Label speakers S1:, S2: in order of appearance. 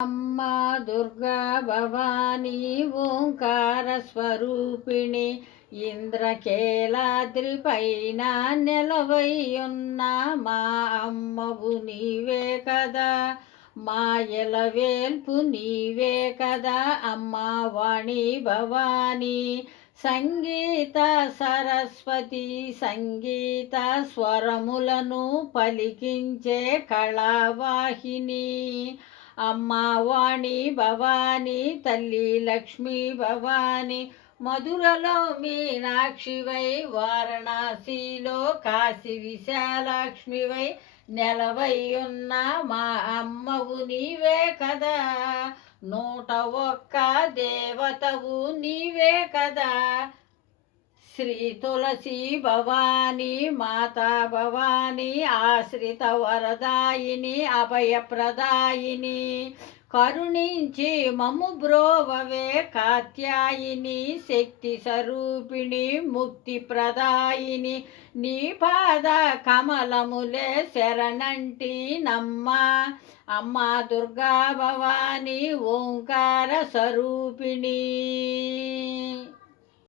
S1: అమ్మా దుర్గా భవానీ ఓంకార స్వరూపిణి ఇంద్రకేలాద్రిపైన నిలవయ్యున్న మా అమ్మవు నీవే కదా. మా వేల్పు నీవే కదా అమ్మా వాణి భవానీ. సంగీత సరస్వతి సంగీత స్వరములను పలికించే కళావాహిని. అమ్మ వాణి భవాని తల్లి లక్ష్మీ భవాని మధురలో మీనాక్షివై వారణాసిలో కాశీ విశాలాక్ష్మివై నెలవై ఉన్న మా అమ్మవు నీవే కదా నూట ఒక్క దేవతవు నీవే కదా. శ్రీ తులసి భవాని మాతా భవాని ఆశ్రిత వరదాయిని అభయప్రదాయిని కరుణించి మము బ్రోవవే కాత్యాయిని శక్తి స్వరూపిణి ముక్తి ప్రదాయిని నీ పాద కమలములే శరణంటి నమ్మ. అమ్మ దుర్గా భవాని ఓంకార స్వరూపిణి.